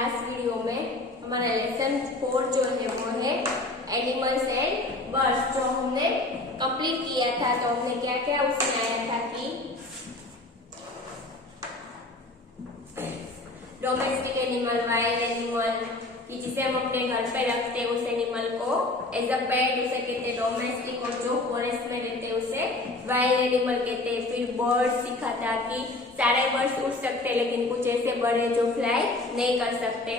Last video में हमारा lesson 4 जो है वो है एनिमल्स एंड बर्ड्स, जो हमने कंप्लीट किया था। तो हमने क्या क्या उसमें आया था कि डोमेस्टिक एनिमल, वाइल्ड एनिमल, कि जिसे हम अपने घर पे रखते हैं उस एनिमल को एज अ पेट उसे कहते हैं डोमेस्टिक, और जो फॉरेस्ट में रहते हैं उसे वाइल्ड एनिमल कहते हैं। फिर बर्ड्स सीखा था कि सारे बर्ड्स उड़ सकते हैं लेकिन कुछ ऐसे बर्ड है जो फ्लाई नहीं कर सकते।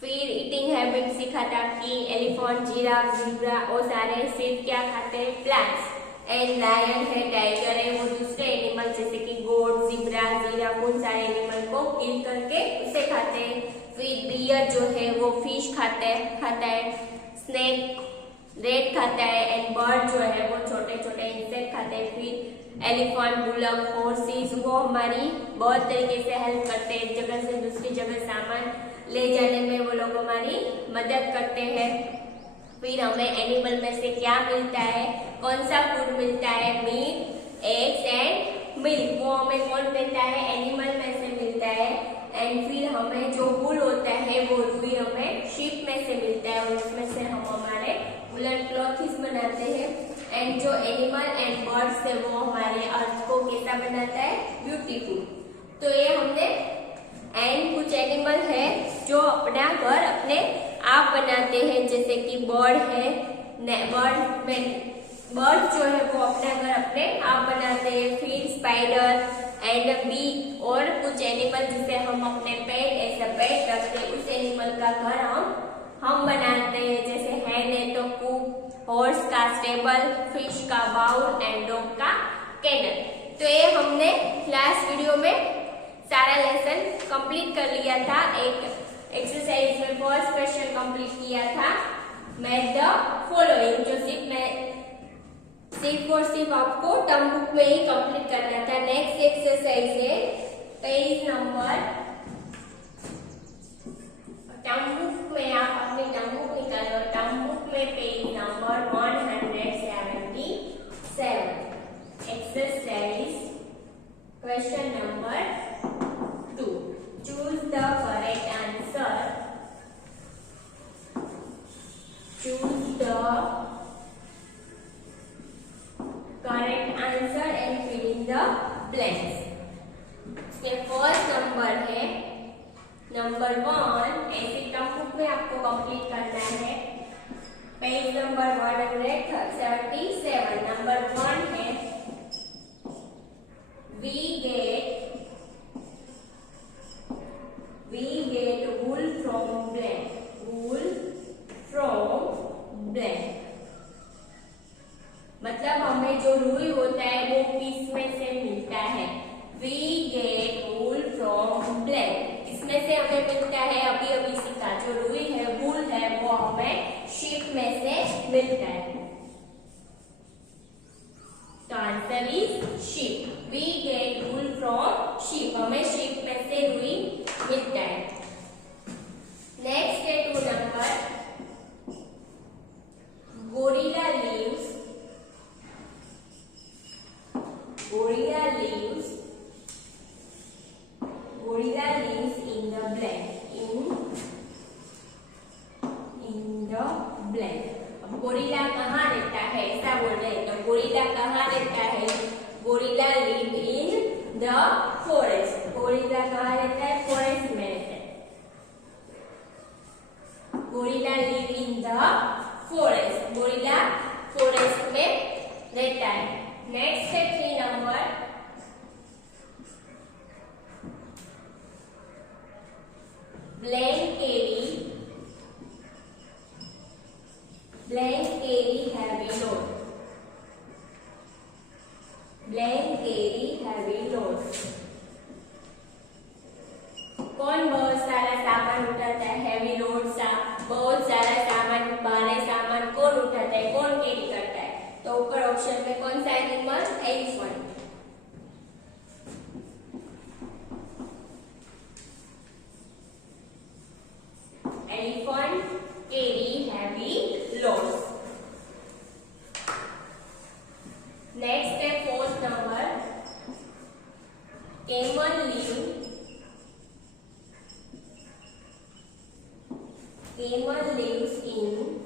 फिर ईटिंग हैबिट सीखा था कि एलिफेंट, जिराफ, ज़ीब्रा वो सारे सिर्फ क्या खाते हैं, प्लांट्स। एंड लायन है, टाइगर है, वो दूसरे एनिमल जैसे कि गोट, ज़ीब्रा, जिराफ उन सारे एनिमल को किल करके उसे खाते हैं। फिर बियर जो है वो फिश खाता है, स्नेक रेट खाता है, एंड बर्ड जो है वो छोटे छोटे इंसेक्ट खाते हैं। फिर एलिफेंट, बुलक, हॉर्सेस वो हमारी बहुत तरीके से हेल्प करते हैं, एक जगह से दूसरी जगह सामान ले जाने में वो लोग हमारी मदद करते हैं। फिर हमें एनिमल में से क्या मिलता है, कौन सा फूड मिलता है, मीट, एग्स एंड मिल्क, वो हमें कौन देता है, एनिमल में से मिलता है। एंड फिर हमें जो वूल होता है वो रुई हमें शीप में से मिलता है, और उसमें से हम हमारे वुलन क्लॉथ्स बनाते हैं। एंड जो एनिमल एंड बर्ड्स है वो हमारे अर्थ को कैसा बनाता है, ब्यूटीफुल। तो ये हमने एंड कुछ एनिमल है जो अपना घर अपने आप बनाते हैं, जैसे कि बर्ड है, बर्ड जो है वो अपना घर अपने आप बनाते हैं। फिर स्पाइडर एंड बी, और कुछ एनिमल जिसे हम अपने पेट ऐसा पेट रखते हैं उस एनिमल का घर हम बनाते हैं, जैसे हैन है तो कूप, हॉर्स का स्टेबल, फिश का बाउल एंड डॉग का केनल। तो ये हमने लास्ट वीडियो में सारा लेसन कंप्लीट कर लिया था। एक एक्सरसाइज में फर्स्ट क्वेश्चन कंप्लीट किया था, मैच द फॉलोइंग, जो सिर्फ और सिर्फ आपको टर्म बुक में ही कंप्लीट करना था। नेक्स्ट एक्सरसाइज है पेज नंबर, टर्म बुक में आप अपनी टर्म बुक निकालो, टर्म बुक में page number 177, exercise question number 2, choose the correct answer, choose the correct answer and fill in the blanks. इसमें फर्स्ट नंबर है नंबर 1, ऐसे term book में आपको कंप्लीट करना है। पेज नंबर 177, नंबर 1 है we get wool from blank, wool from blank, मतलब हमें जो रुई होता है वो किस में से मिलता है, we get wool from blank, इसमें से हमें मिलता है, अभी अभी सीखा, जो रुई है, वूल है, वो हमें शीप में से मिलता है। तो answer is sheep, we get wool from sheep, हमें शीप में से रुई मिलता है। नेक्स्ट है 2 number, gorilla lives in the blank, in the blank। अब गोरिल्ला कहाँ रहता है, ऐसा बोल रहे हैं, तो गोरिल्ला कहाँ रहता है, gorilla live in the forest, gorilla कहाँ रहता है, फॉरेस्ट में रहता है, gorilla live in the forest, gorilla forest में रहता है। नेक्स्ट है 3 number, blank carry heavy load, blank carry heavy load, कौन बहुत सारा सामान उठाता है, हैवी लोड सा, बहुत सारा सामान, भारी सामान कौन उठाता है, कौन कैरी करता है, तो ऊपर ऑप्शन में कौन सा animal, elephant. Elephant carry heavy loads. Next है 4th number, camel live camel lives in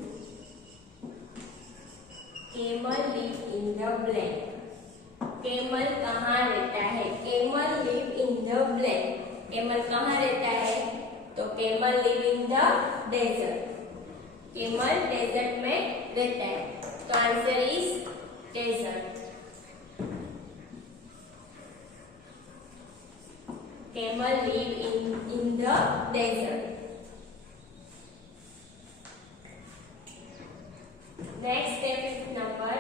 the blank. camel कहाँ रहता है? camel live in the blank. camel कहाँ रहता है? तो camel live in the desert. camel desert में रहता है, तो answer is desert. camel live in the desert. Next step is number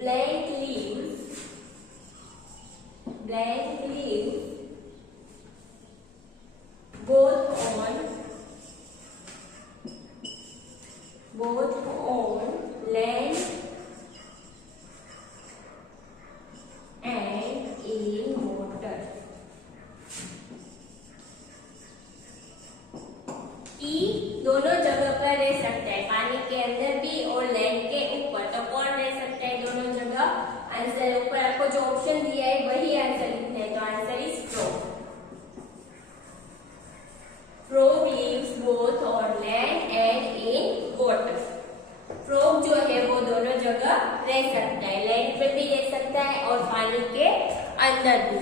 blank leaves both on land and in water. ई दोनों जगह पर रह सकता है, पानी के अंदर भी और लैंड के ऊपर. तो कौन रह सकता है दोनों जगह? आंसर ऊपर आपको जो ऑप्शन दिया है वही आंसर लिखना है, तो answer is frog. Frog lives both on land and in water. Frog जो है वो दोनों जगह रह सकता है, लैंड पे भी रह सकता है और पानी के अंदर भी.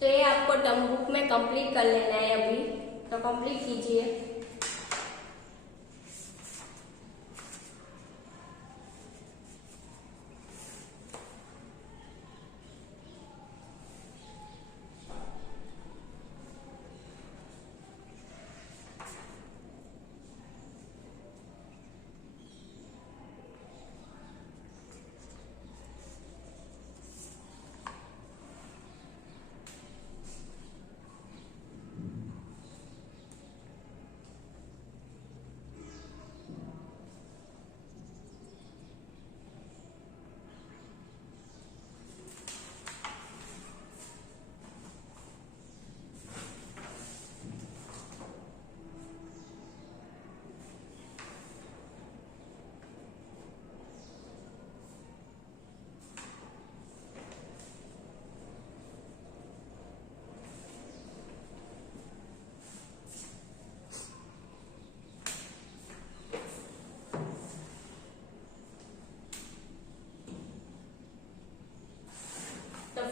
तो ये आपको टर्म बुक में कंप्लीट कर लेना है अभी, तो कंप्लीट कीजिए.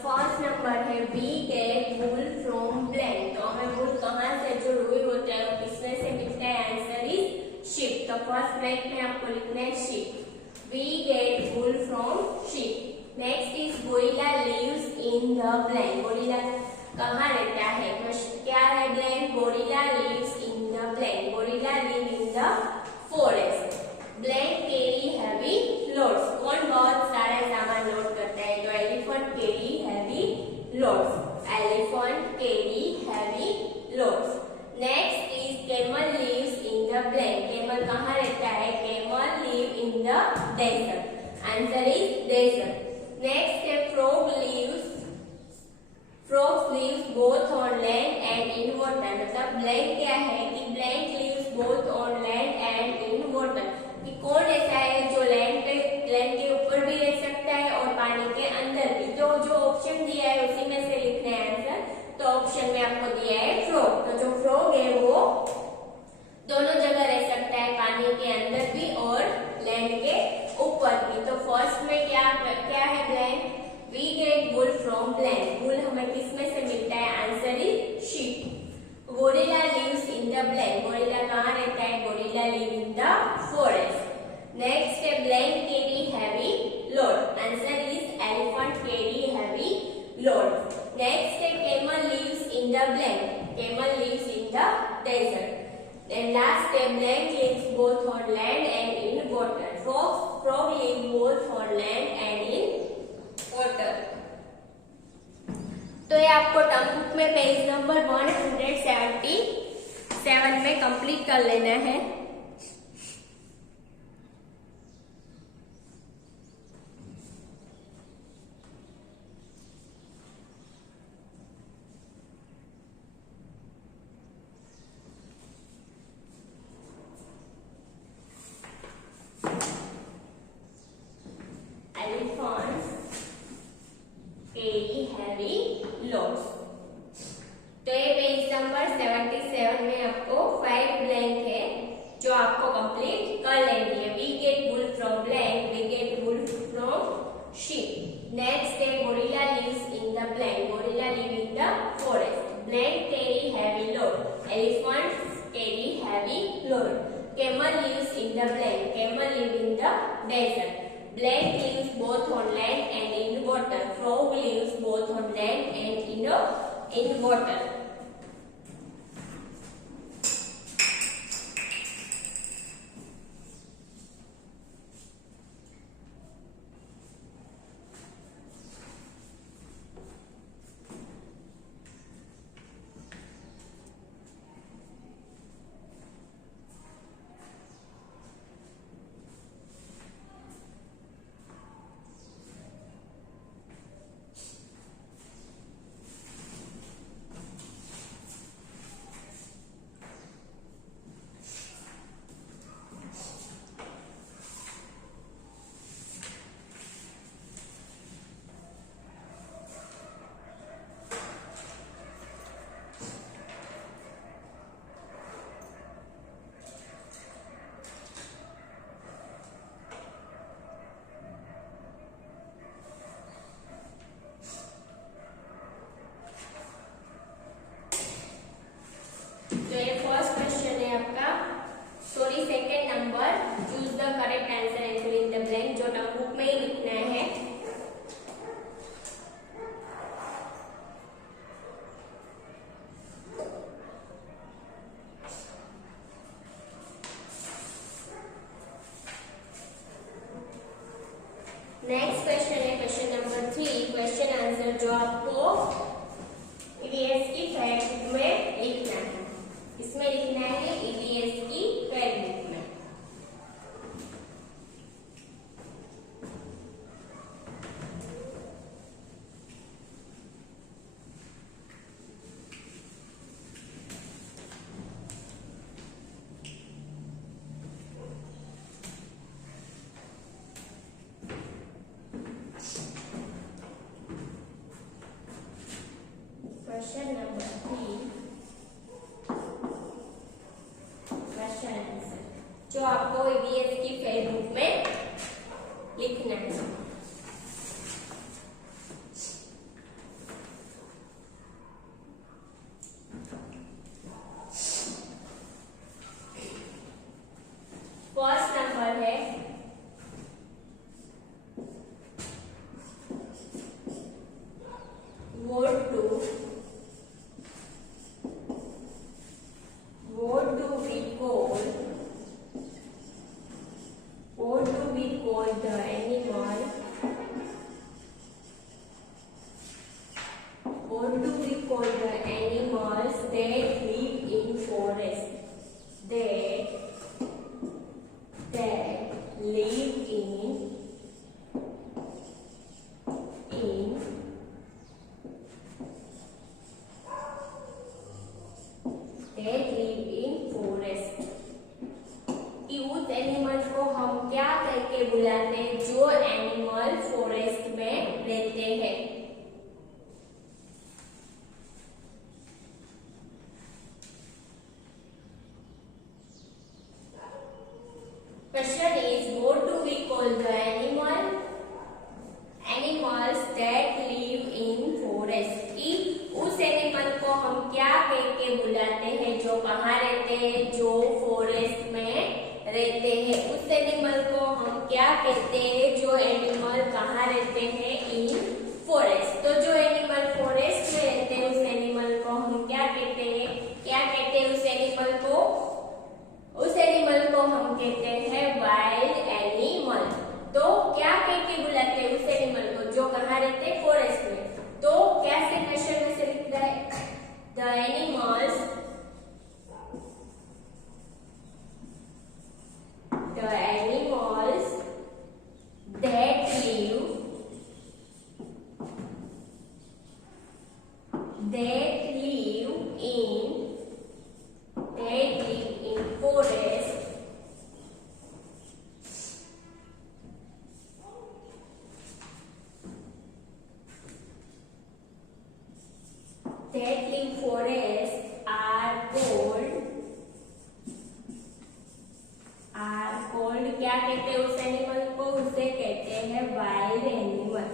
फर्स्ट नंबर है we get wool from blank. तो हमें वूल कहाँ से, जो रुई होता है वो किसमें से मिलता है? Answer is sheep. तो फर्स्ट ब्लैंक में आपको लिखना है sheep. We get wool from sheep. Next is gorilla lives in the blank. Gorilla कहाँ रहता है? क्या है blank? Gorilla lives in the blank. Gorilla live in the forest. Blank carry heavy loads. कौन बहुत सारा सामान लोड करता है? तो elephant carry heavy loads. Elephant carry heavy loads. Next is camel lives in the blank. Camel कहाँ रहता है? Camel live in the desert. Answer is desert. Next है frog lives. Frogs lives both on land and in water. मतलब blank क्या है कि blank lives both on land and in water. कि कौन ऐसा है जो लैंड के ऊपर भी रह सकता है और पानी के अंदर भी. तो जो ऑप्शन दिया है उसी में से लिखना है आंसर. तो ऑप्शन में आपको दिया है फ्रॉग. तो जो फ्रॉग है वो दोनों जगह रह सकता है, पानी के अंदर भी और लैंड के ऊपर भी. तो फर्स्ट में क्या है blank? We get wool from blank. Wool हमें किस में से मिलता है? Answer is sheep. Gorilla lives in the blank. Gorilla कहाँ रहता है? Gorilla live in the forest. Next है blank carry heavy load. Answer is elephant carry heavy load. Next है camel lives in the blank. Camel lives in the desert. Then last है blank lives both on land and in water. Frog live both on land and in water. तो ये आपको term book में page number 177 में complete कर लेना है. जो आपको कंप्लीट कर लेनी है। We get wool from blank, we get wool from sheep. Next day, gorilla lives in the blank. Gorilla live in the forest. Blank carry heavy load. Elephants carry heavy load. Camel lives in the blank. Camel live in the desert. Blank lives both on land and in water. Frog lives both on land and in water. तो ये first question है आपका। Sorry, second number, choose the correct answer and fill in the blank, जो notebook में ही लिखना है। Next question है क्वेश्चन नंबर 3। क्वेश्चन आंसर जो आपको ईडीएस की फैक्ट में लिखना है। इसमें लिखना है ईडीएस की फैक्ट में। क्वेश्चन नंबर 3, क्वेश्चन आंसर जो आपको ईडीएस की फेयर बुक में लिखना है। फर्स्ट नंबर है what do we call the animal? What do we call the animals that live in forest? That live in forest. उस एनिमल्स को हम क्या करके बुलाते हैं जो एनिमल फॉरेस्ट में रहते हैं? Question is, what do we call the animals that live in forest? कि उस एनिमल को हम क्या कह के बुलाते हैं जो कहाँ रहते हैं, जो फॉरेस्ट में रहते हैं? उस एनिमल को हम क्या कहते हैं जो एनिमल कहाँ रहते हैं? इन फॉरेस्ट। तो जो एनिमल फॉरेस्ट में रहते हैं उस एनिमल को हम क्या कहते हैं? क्या कहते हैं उस एनिमल को? उस एनिमल को हम कहते हैं वाइल्ड एनिमल। तो क्या कह के बुलाते हैं उस एनिमल को जो कहाँ रहते हैं? फॉरेस्ट में। तो कैसे क्वेश्चन में से लिख रहा है? द एनिमल्स आर कोल्ड, क्या कहते हैं उस एनिमल को? उसे कहते हैं वाइल्ड एनिमल।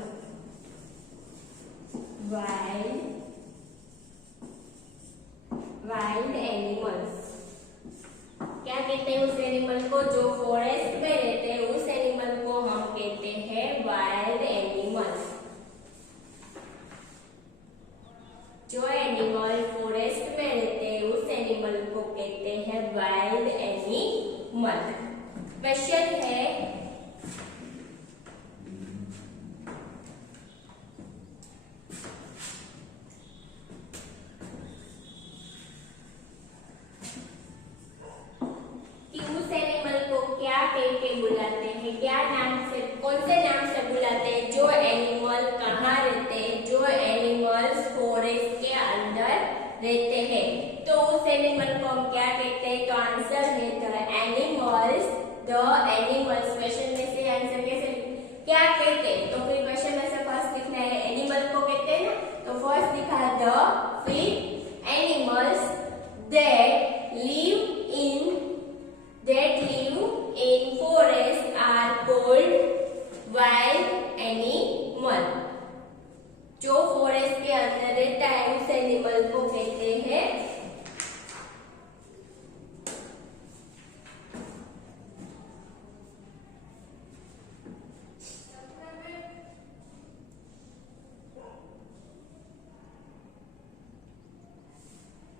वाइल्ड एनिमल्स, क्या कहते हैं उस एनिमल को जो फॉरेस्ट में रहते हैं? उस एनिमल को हम कहते हैं वाइल्ड एनिमल्स। जो एनिमल फॉरेस्ट में रहते हैं उस एनिमल को कहते हैं वाइल्ड एनिमल। क्वेश्चन है कि उस एनिमल को क्या कह के बुलाते हैं, क्या नाम से, कौन से नाम से बुलाते हैं? जो एनिमल कहाँ रहते हैं? जो एनिमल्स फॉरेस्ट के अंदर रहते हैं, तो उस एनिमल को हम क्या कहते हैं? तो आंसर है द एनिमल्स। क्वेश्चन में से आंसर कैसे, क्या कहते हैं? तो फिर क्वेश्चन में से फर्स्ट लिखना है एनिमल को कहते हैं ना, तो फर्स्ट लिखा है द, फिर animals that live in forest are called wild animal। जो फॉरेस्ट के अंदर रहता है उस एनिमल को कहते हैं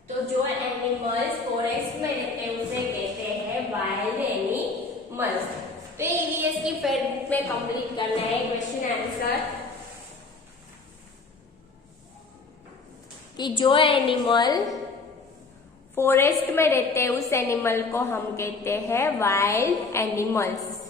तो जो एनिमल्स फॉरेस्ट में रहते हैं उसे कहते हैं वाइल्ड एनिमल्स। तो ईवीएस की फेड बुक में कंप्लीट करना है क्वेश्चन आंसर कि जो एनिमल फॉरेस्ट में रहते हैं उस एनिमल को हम कहते हैं वाइल्ड एनिमल्स।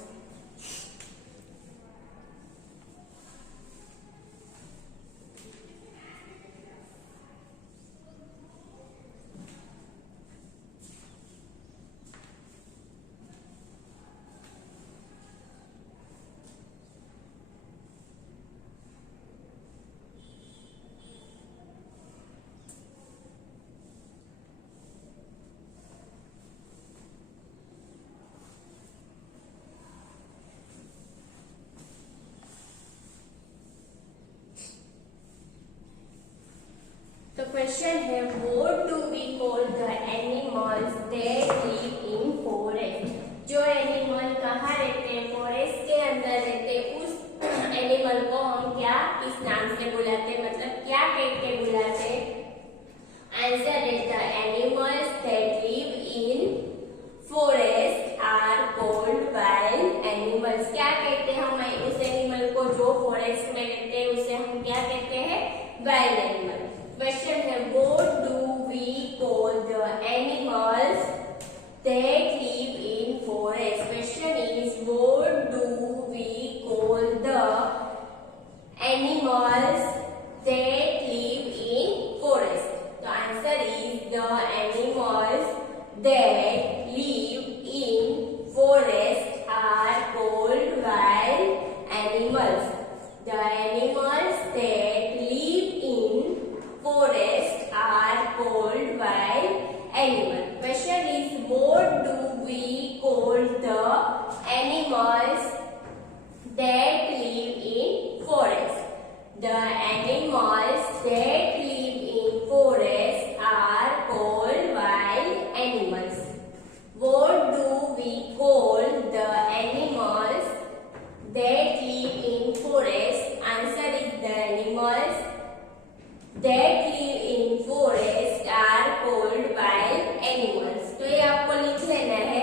तो क्वेश्चन है what do we call the animals that live in forest. जो एनिमल कहाँ रहते हैं? फॉरेस्ट के अंदर रहते हैं, उस एनिमल को हम क्या, किस नाम से बुलाते हैं, मतलब क्या कह के बुलाते हैं? आंसर है the animals that live in forest are called wild animals. क्या कहते हैं हम उस एनिमल को जो फॉरेस्ट में रहते हैं उसे हम क्या कहते हैं? Wild animal. क्वेश्चन है what do we call the animals that live in forest. Question is what do we call the animals that live in forest. तो answer is the animals that live in forest are called wild animals. The animals that live in forest are called wild animal. Question is what do we call the animals that live in forest? The animals that live in forest are called wild animals. What do we call the animals that live in forest? Answer is the animals that live in forest are called wild animals। तो ये आपको लिख लेना है।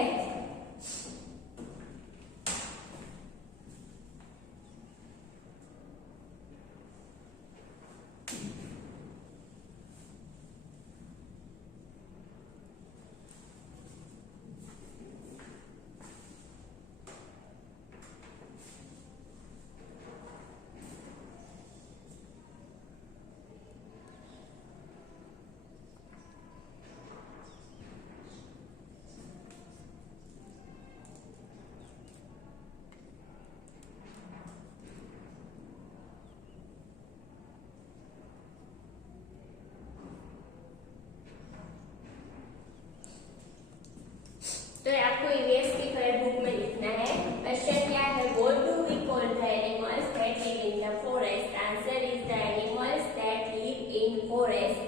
तो आपको EVS की fair book में लिखना है। क्वेश्चन क्या है, what do we call the animals that live in the forest? Answer is the animals that live in forest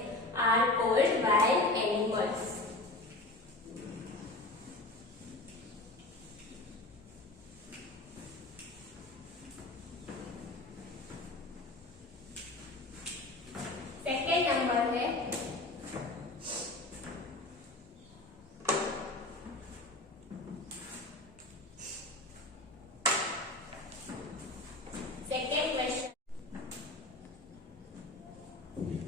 are called wild animals. Second number है सेकेंड क्वेश्चन।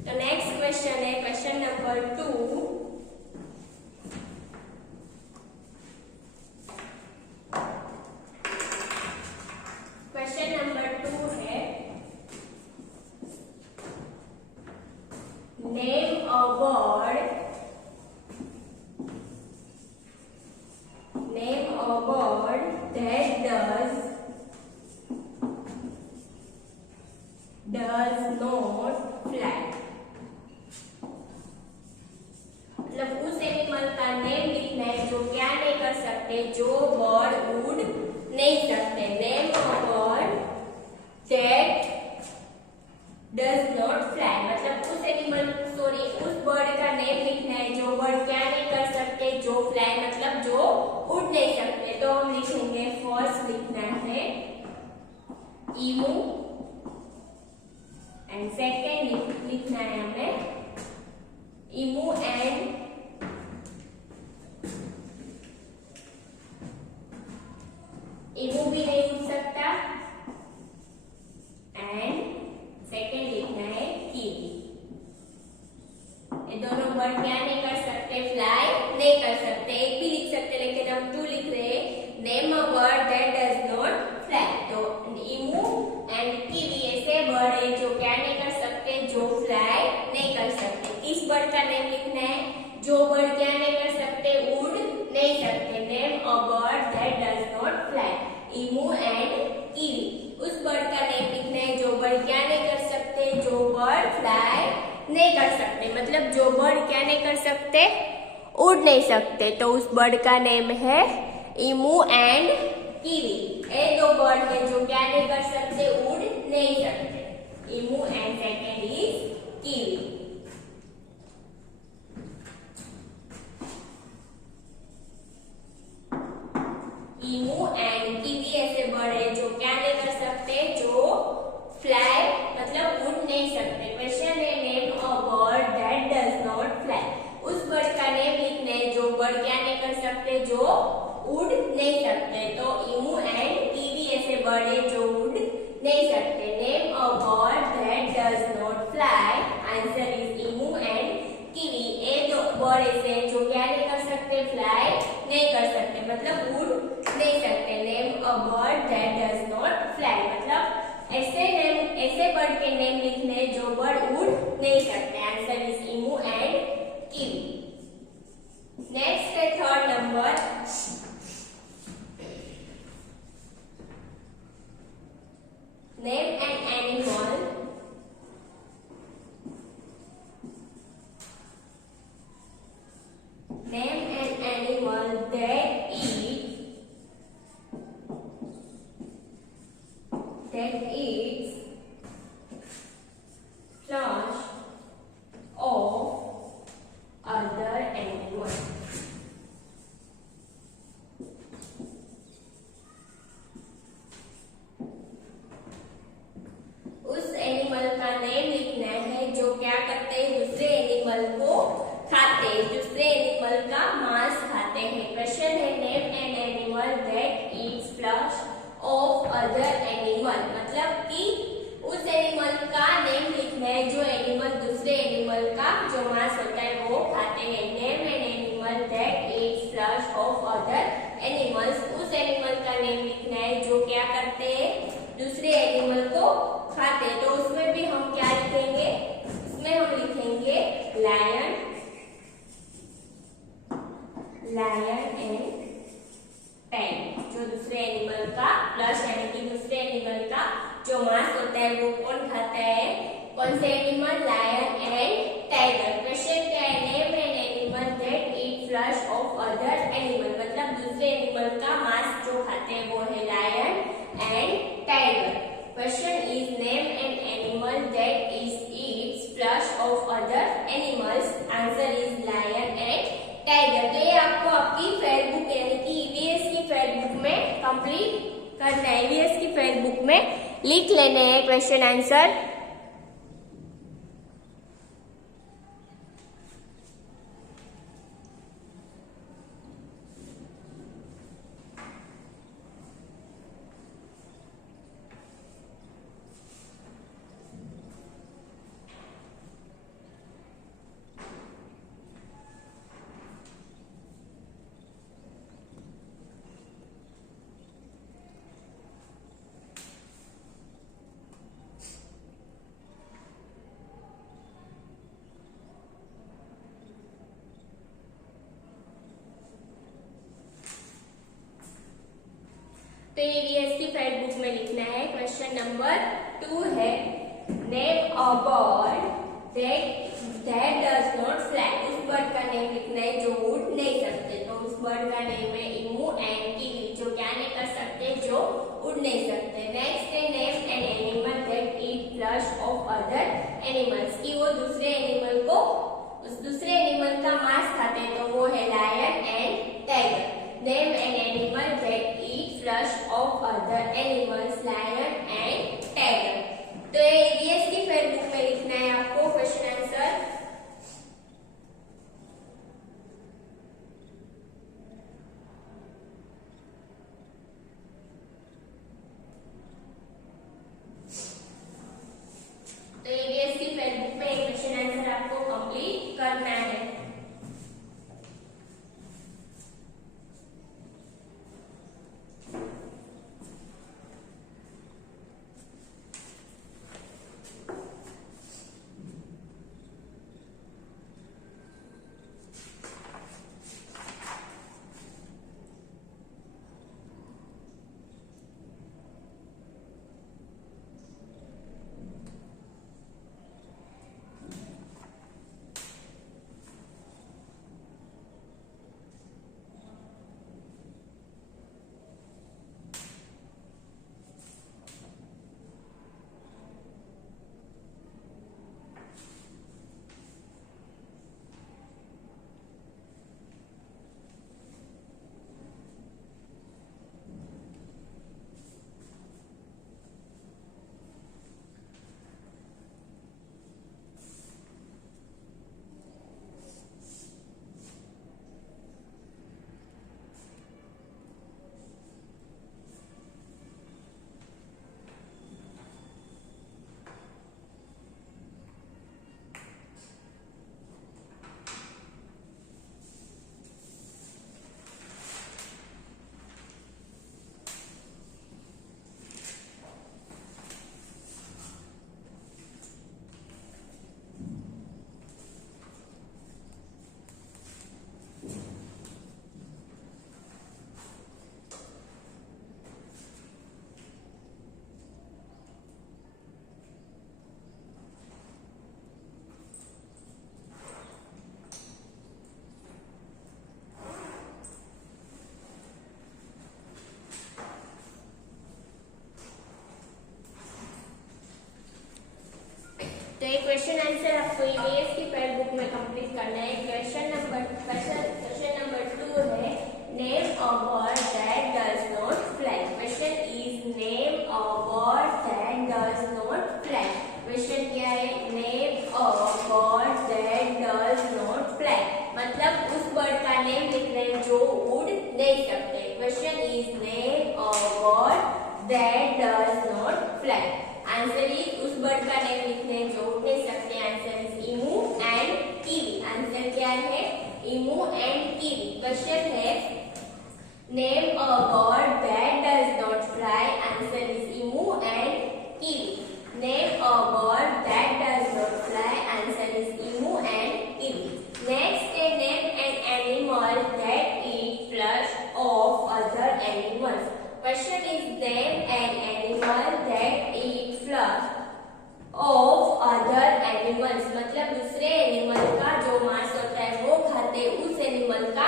तो next question है question number 2। Question number 2 है name a bird, name a bird that does not fly। मतलब उस animal का name लिखना है जो क्या नहीं कर सकते, जो बर्ड उड़ नहीं सकते। Name a bird that does not fly, मतलब उस एनिमल उस बर्ड का नेम लिखना है जो बर्ड क्या नहीं कर सकते, जो फ्लाई मतलब जो उड़ नहीं सकते। तो हम लिखेंगे, फर्स्ट लिखना है ईमू एंड सेकेंड लिखना है हमें ईमू एंड ईमू भी नहीं उड़ सकता एंड सेकेंड लिखना है कीवी। ये दोनों वर्ड क्या नहीं कर सकते, फ्लाई नहीं कर सकते। एक भी लिख सकते लेकिन हम 2 लिख रहे हैं। Name a bird that does not fly. तो ईमू एंड कीवी ऐसे बर्ड है जो क्या नहीं कर सकते, जो फ्लाई नहीं कर सकते। किस बर्ड का नेम लिखना है, जो बर्ड क्या नहीं कर सकते, उड़ नहीं सकते। Name a bird that does not fly, emu and kiwi. उस बर्ड का नेम लिखना है जो बर्ड क्या नहीं कर सकते, जो बर्ड फ्लाई नहीं कर सकते। मतलब जो बर्ड क्या नहीं कर सकते, उड़ नहीं सकते। तो उस बर्ड का नेम है ईमू एंड कीवी। ये 2 बर्ड है जो क्या नहीं कर सकते, उड़ नहीं सकते। Emu and second is kiwi. Emu and kiwi ऐसे बर्ड है जो क्या नहीं कर सकते, जो फ्लाई मतलब उड़ नहीं सकते। क्वेश्चन है name a bird that does not fly. उस बर्ड का नेम लिखना है जो बर्ड क्या नहीं कर सकते, जो उड़ नहीं सकते। तो ईमू एंड कीवी ऐसे बर्ड है जो उड़ नहीं सकते। Name a bird that does not fly, answer is emu and kiwi. ये 2 बर्ड ऐसे जो क्या नहीं कर सकते, फ्लाई नहीं कर सकते मतलब उड़ नहीं सकते। Name a bird that does not fly, मतलब ऐसे बर्ड के नेम लिखने जो बर्ड उड़ नहीं सकते। Answer is emu and kiwi. Next है third number. Name an animal that eats flesh of other animals. उस एनिमल का नेम लिखना है जो क्या करते हैं, दूसरे एनिमल को खाते हैं, दूसरे एनिमल का मांस खाते हैं। क्वेश्चन है name an animal that eats flash of other animal, मतलब कि उस एनिमल का नेम लिखना है जो एनिमल दूसरे एनिमल का जो मांस होता है वो खाते हैं। Name an animal that eats flash of other animals, उस एनिमल का नेम लिखना है जो क्या करते हैं, दूसरे एनिमल को खाते हैं। तो उसमें भी हम क्या लिखेंगे, उसमें हम लिखेंगे लायन, लायन एंड टाइगर। जो दूसरे एनिमल का फ्लैश यानी कि दूसरे एनिमल का जो मांस होता है वो कौन खाता है, कौन से animal, lion and tiger. Question क्या है, name an animal that eat flesh of other animal, मतलब दूसरे एनिमल का मांस जो खाते हैं वो है lion and tiger. Question is name an animal that is eats flesh of other animals. Answer is lion and tiger. तो ये आपको आपकी फेयर बुक यानी कि ईवीएस की फेयर बुक में कंप्लीट करना है। ईवीएस की फेयर बुक में लिख लेने हैं क्वेश्चन आंसर। तो ईवीएस की फेयर बुक में लिखना है। क्वेश्चन नंबर 2 है name a bird that does not fly. उस बर्ड का नेम लिखना है जो उड़ नहीं सकते। तो उस बर्ड का नेम है इमू एंड कीवी, जो क्या नहीं कर सकते, जो उड़ नहीं सकते। नेक्स्ट है name an animal that eat flesh of other animals, कि वो दूसरे एनिमल को उस दूसरे एनिमल का मांस खाते हैं, तो वो है lion and tiger. Name an animal that eat flesh of other animals, lion and tiger. तो ये ईवीएस की फेयर बुक में लिखना है आपको क्वेश्चन आंसर। तो ईवीएस की फेयर बुक में क्वेश्चन आंसर आपको कंप्लीट करना है। तो ये क्वेश्चन आंसर आपको ईवीएस की फेयर बुक में कंप्लीट करना है। क्वेश्चन नंबर 2 है name a bird that does not fly. Question is name a bird that does not fly. Question क्या है? Name a bird that does not fly, मतलब उस बर्ड का नेम लिख रहे हैं जो उड़ नहीं सकते। Question is name a bird that does not fly. Answer is उस बर्ड का नेम लिखने जो उड़ नहीं सकते। Answer is emu and kiwi. Answer क्या है? Emu and kiwi. क्वेश्चन है name a bird that does not fly. Answer is emu and kiwi. Name a bird that does not fly. Answer is emu and kiwi. Next है name an animal that eat flesh of other animals. Question is name an animal that eat flesh of other animals, मतलब दूसरे animal का जो मांस होता है वो खाते उस एनिमल का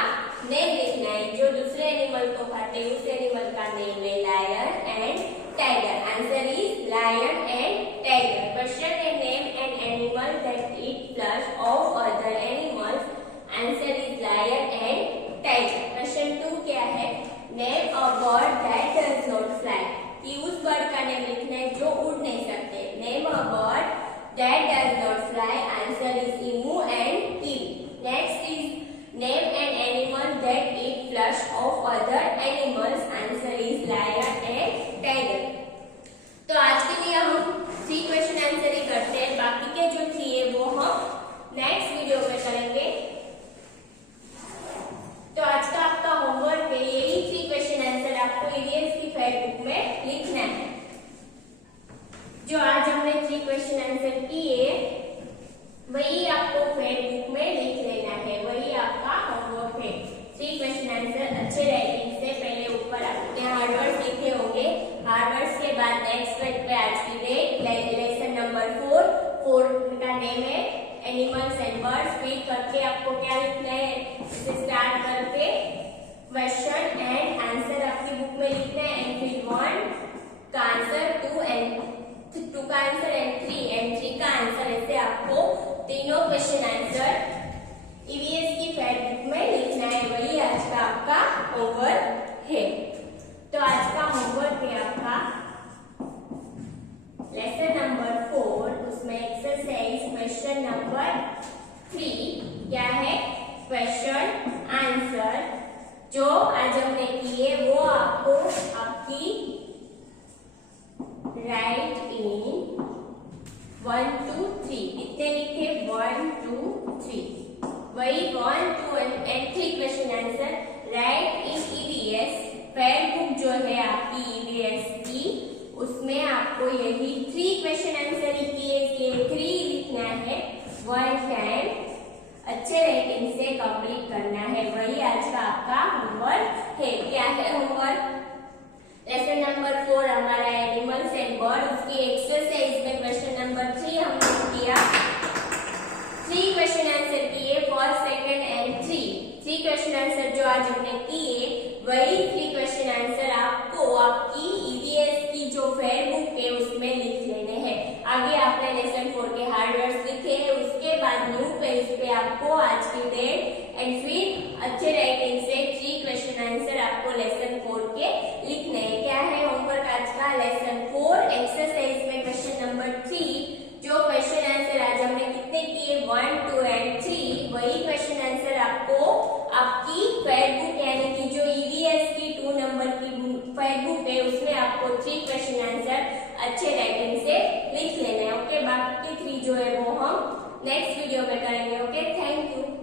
नेम लिखना है। जो दूसरे एनिमल एनिमल को खाते हैं उस एनिमल का नेम है lion and tiger. Answer is lion and tiger. Question है name an animal that eat flesh of other animals. Answer is lion and tiger. Question 2 क्या है? Name a bird that does not fly. कि उस bird का name लिखना है जो उड़ नहीं सकते। Name a bird that does not fly. Answer is emu and kiwi। Next is name an animal that eat flesh of other animals. Answer is lion and tiger. तो आज के लिए हम 3 क्वेश्चन आंसर ही करते हैं, बाकी के जो 3 है वो हम नेक्स्ट वीडियो में करेंगे। तो आज का आपका होमवर्क है, यही 3 क्वेश्चन आंसर आपको ईवीएस की फेयर बुक में लिखना है। जो आज हमने 3 क्वेश्चन आंसर किए वही आपको फेयर बुक में लिख लेना है, वही आपका होमवर्क है। 3 क्वेश्चन आंसर अच्छे राइटिंग से पहले ऊपर आपने हार्ड वर्ड्स लिखे होंगे। हार्ड वर्ड्स के बाद नेक्स्ट पेज पे आज की डेट, लेसन नंबर 4 का नेम है एनिमल्स एंड बर्ड्स। फिर करके आपको क्या लिखना है, इसे स्टार्ट करके क्वेश्चन एंड आंसर आपकी बुक में लिखना है। एंड फिर 1 का आंसर, 2 का आंसर एंड 3 का आंसर। ऐसे आपको तीनों क्वेश्चन आंसर ईवीएस की फेयर बुक में लिखना है, वही आज का आपका होमवर्क है। तो आज का होमवर्क है आपका लेसन नंबर 4, उसमें एक्सरसाइज क्वेश्चन नंबर 3 क्या है, क्वेश्चन आंसर जो आज हमने किए वो आपको आपकी राइट इन 1 2 3 कितने लिखे 1 2 3, वही 1 2 and 3 question answer right in EVS fair book जो है आपकी ईवीएस की, उसमें आपको यही 3 क्वेश्चन आंसर ही किए, इसलिए 3 लिखना है। 1 टाइम अच्छे राइटिंग से कंप्लीट करना है, वही आज का आपका होमवर्क है। क्या है होमवर्क? लेसन नंबर 4 हमारा एनिमल्स एंड बर्ड, उसकी एक्सरसाइज में क्वेश्चन नंबर 3 हमने किया। 3 क्वेश्चन आंसर किए, first second and 3 question answer जो आज हमने किए वही 3 क्वेश्चन आंसर आपको आपकी ईवीएस की जो फेयर बुक है उसमें लिख लेने हैं। आगे आपने लेसन 4 के हार्ड वर्ड्स लिखे हैं, उसके बाद न्यू पेज पे आपको आज की डेट एंड फिर अच्छे राइटिंग से 3 क्वेश्चन आंसर आपको लेसन 4 के लिखने हैं। क्या है होमवर्क आज का? लेसन 4 एक्सरसाइज में क्वेश्चन नंबर 3 जो क्वेश्चन आंसर आज हमने कितने किए 1 2 एंड 3, वही क्वेश्चन आंसर आपको आपकी फेयर बुक यानी कि जो ईवीएस की 2 नंबर की फेयर बुक है उसमें आपको 3 क्वेश्चन आंसर अच्छे राइटिंग से लिख लेना है। ओके, बाकी के 3 जो है वो हम नेक्स्ट वीडियो में करेंगे। Okay, thank you.